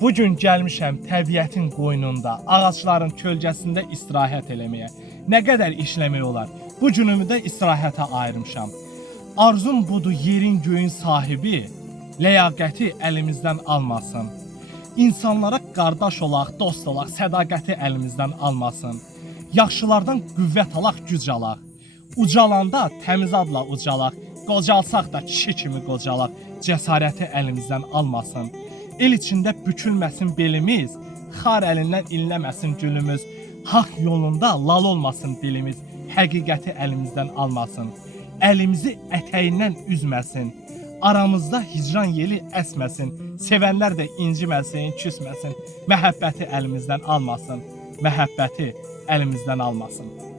Bugün gəlmişəm təbiətin qoynunda, ağacların kölgəsində istirahət eləməyə. Nə qədər işləmək olar? Bu günümü də istirahətə ayırmışam. Arzum budur, yerin göyün sahibi ləyaqəti əlimizdən almasın. İnsanlara qardaş olaq, dost olaq, sədaqəti əlimizdən almasın. Yaxşılardan qüvvət alaq, güc alaq. Ucalanda təmiz adla ucalaq, qocalsaq da kişi kimi qocalaq, cəsarəti əlimizdən almasın. El içində bükülməsin belimiz, xar əlindən inləməsin gülümüz, haqq yolunda lal olmasın dilimiz, həqiqəti əlimizdən almasın. Əlimizi ətəyindən üzməsin, aramızda hicran yeli əsməsin, sevənlər də inciməsin, küsməsin, məhəbbəti əlimizdən almasın, məhəbbəti əlimizdən almasın.